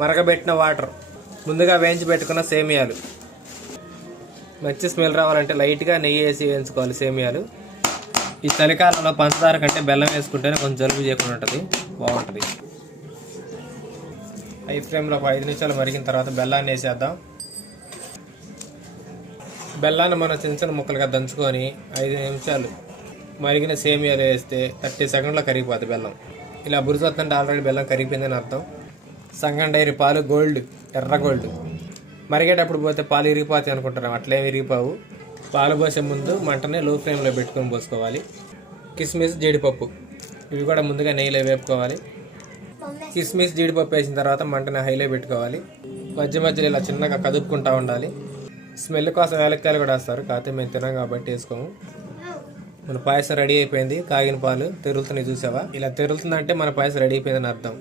మరగబెట్టిన water, ముందుగా వేయించి పెట్టుకున్న సేమియాలు. మంచి స్మెల్ రావాలంటే లైట్గా నెయ్యి వేసి వేయించుకోవాలి సేమియాలు. ఈ చలికాలంలో పంచదార కంటే బెల్లం వేసుకుంటేనే కొంచెం జలుబు చేయకుండా ఉంటుంది, బాగుంటుంది. హై ఫ్లేమ్లో ఒక 5 నిమిషాలు మరిగిన తర్వాత బెల్లాన్ని వేసేద్దాం. బెల్లాన్ని మనం చిన్న చిన్న ముక్కలుగా దంచుకొని 5 నిమిషాలు మరిగిన సేమియాలు వేస్తే 30 సెకండ్లో కరిగిపోతుంది బెల్లం. ఇలా బురుసు వస్తుంటే ఆల్రెడీ బెల్లం కరిగిపోయిందని అర్థం. సంగం డైరీ పాలు గోల్డ్, ఎర్ర గోల్డ్. మరిగేటప్పుడు పోతే పాలు ఇరిగిపోతాయి అనుకుంటున్నాం, అట్లేం ఇరిగిపోవు. పాలు పోసే ముందు మంటని లో ఫ్లేమ్లో పెట్టుకొని పోసుకోవాలి. కిస్మిస్, జీడిపప్పు ఇవి కూడా ముందుగా నెయ్యిలో వేపుకోవాలి. కిస్మిస్, జీడిపప్పు వేసిన తర్వాత మంటని హైలో పెట్టుకోవాలి. మధ్య మధ్యలో ఇలా చిన్నగా కదుపుకుంటూ ఉండాలి. స్మెల్ కోసం యాలక్కాయలు కూడా వేస్తారు, కాకపోతే మేము తినాం కాబట్టి వేసుకోము. మన పాయసం రెడీ అయిపోయింది. కాగిన పాలు తెరులుతున్నాయి, చూసావా? ఇలా తెరులుతుందంటే మన పాయసం రెడీ అయిపోయిందని అర్థం.